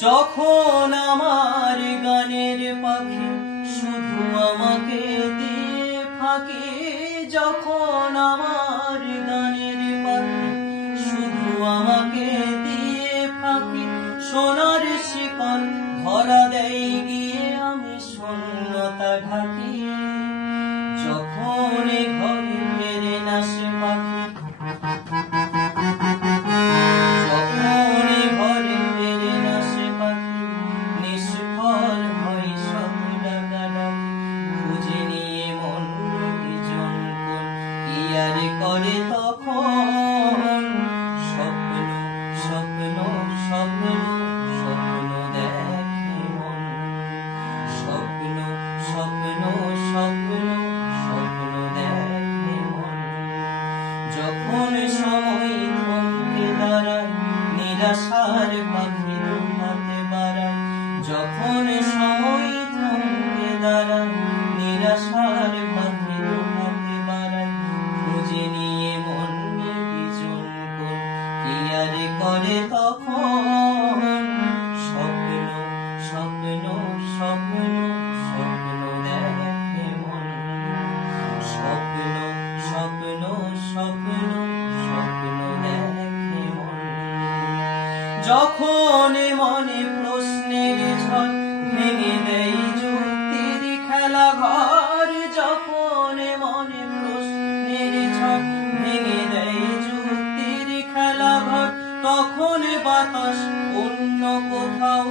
যখন আমার গানের পাখি শুধু আমাকে দিয়ে ফাঁকি, যখন আমার গানের পাখি শুধু আমাকে দিয়ে ফাঁকি, সোনার শিকল ধরা দেয় গিয়ে আমি শূন্যতা ঢাকি। যখন ঘরে ফেরে না সে পাখি, যখন ঘরে ফেরে না সে পাখি, নিষ্ফল হয় সব ডাকাডাকি। খুঁজে নিয়ে মন বিজন কোন কি আর করে তখন, স্বপ্ন স্বপ্ন স্বপ্ন স্বপ্ন দেখে মন, স্বপ্ন স্বপ্ন স্বপ্ন স্বপ্ন দেখে মন। যখন সময় থমকে দাঁড়ায় নিরাশার পাখি উঠাতে বাড়ায়, যখন সময় থমকে দাঁড়ায় নিরাশার পাখি উঠাতে বাড়ায়, খুঁজে নিয়ে মন বিজন কোন কি আর করে তখন, স্বপ্ন স্বপ্ন স্বপ্ন স্বপ্ন দেখে মন, স্বপ্ন স্বপ্ন স্বপ্ন স্বপ্ন দেখে মন। যখন মনে প্রশ্নের ঝড় ভেঙে দেয় যুক্তির খেলা ঘর, যখন মনে প্রশ্নের ঝড় ভেঙে দেয় যুক্তির খেলা ঘর, তখন বাতাস অন্য কোথাও